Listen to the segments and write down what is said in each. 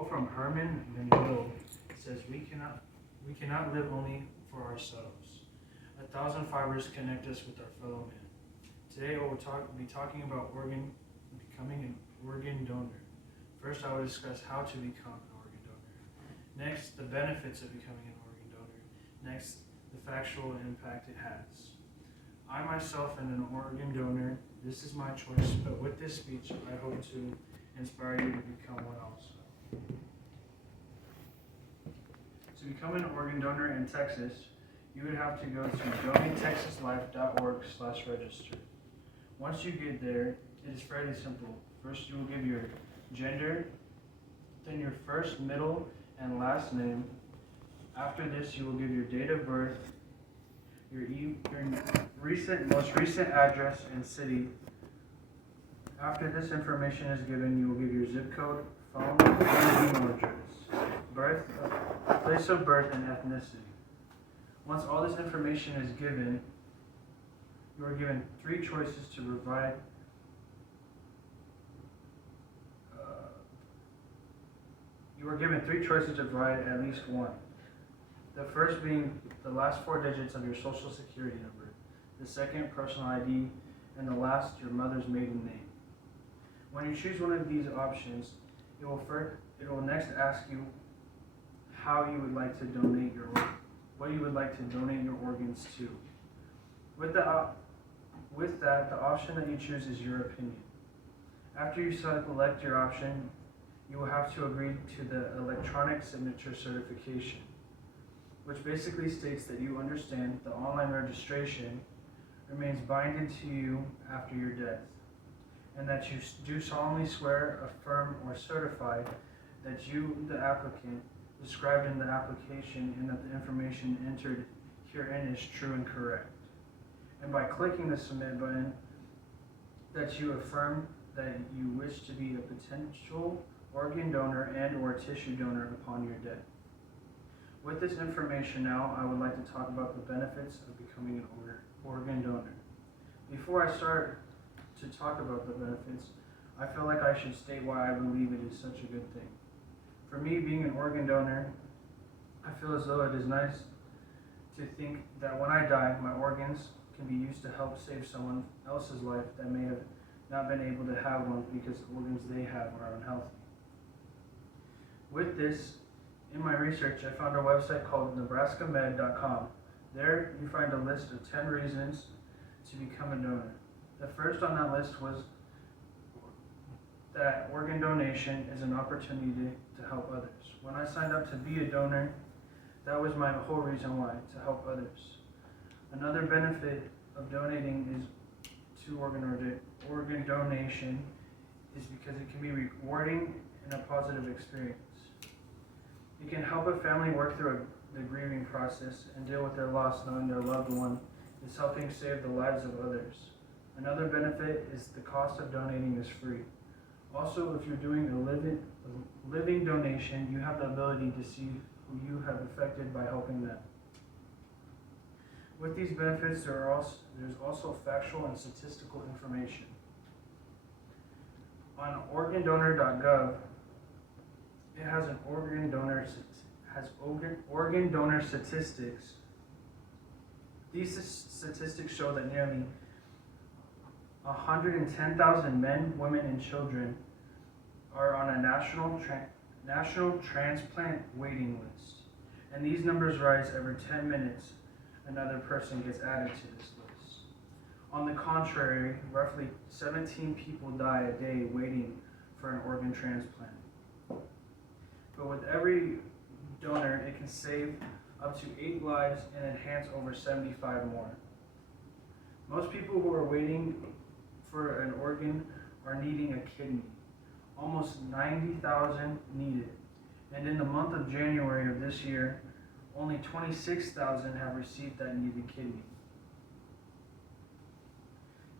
quote from Randon Nield says, "We cannot live only for ourselves. 1,000 fibers connect us with our fellow man." Today I will be talking about becoming an organ donor. First, I will discuss how to become an organ donor. Next, the benefits of becoming an organ donor. Next, the factual impact it has. I myself am an organ donor. This is my choice, but with this speech, I hope to inspire you to become one also. To become an organ donor in Texas, you would have to go to donatetexaslife.org/register. Once you get there, it is fairly simple. First, you will give your gender, then your first, middle, and last name. After this, you will give your date of birth, your most recent address and city. After this information is given, you will give your zip code, phone, and email address, place of birth, and ethnicity. Once all this information is given, you are given three choices to provide at least one. The first being the last four digits of your social security number, the second personal ID, and the last your mother's maiden name. When you choose one of these options, it will next ask you how you would like to donate what you would like to donate your organs to. With that, the option that you choose is your opinion. After you select your option, you will have to agree to the electronic signature certification, which basically states that you understand the online registration remains binding to you after your death, and that you do solemnly swear, affirm, or certify that you, the applicant, described in the application and that the information entered herein is true and correct. And by clicking the submit button, that you affirm that you wish to be a potential organ donor and or tissue donor upon your death. With this information now, I would like to talk about the benefits of becoming an organ donor. Before I start to talk about the benefits, I feel like I should state why I believe it is such a good thing. For me, being an organ donor, I feel as though it is nice to think that when I die, my organs can be used to help save someone else's life that may have not been able to have one because the organs they have are unhealthy. With this, in my research, I found a website called nebraskamed.com. There, you find a list of 10 reasons to become a donor. The first on that list was that organ donation is an opportunity to help others. When I signed up to be a donor, that was my whole reason why, to help others. Another benefit of donating to organ donation is because it can be rewarding and a positive experience. It can help a family work through the grieving process and deal with their loss, knowing their loved one is helping save the lives of others. Another benefit is the cost of donating is free. Also, if you're doing a living donation, you have the ability to see who you have affected by helping them. With these benefits, there's also factual and statistical information. On organdonor.gov, it has organ donor statistics. These statistics show that nearly 110,000 men, women, and children are on a national transplant waiting list. And these numbers rise every 10 minutes. Another person gets added to this list. On the contrary, roughly 17 people die a day waiting for an organ transplant. But with every donor, it can save up to 8 lives and enhance over 75 more. Most people who are waiting for an organ are needing a kidney. Almost 90,000 need it. And in the month of January of this year, only 26,000 have received that needed kidney.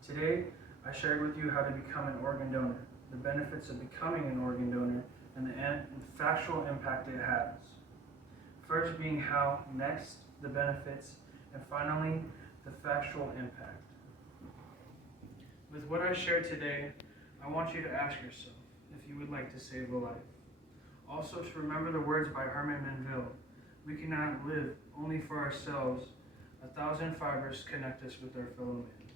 Today, I shared with you how to become an organ donor, the benefits of becoming an organ donor, and the factual impact it has. First being how, next the benefits, and finally the factual impact. With what I shared today, I want you to ask yourself if you would like to save a life. Also to remember the words by Herman Melville, we cannot live only for ourselves. 1,000 fibers connect us with our fellow man.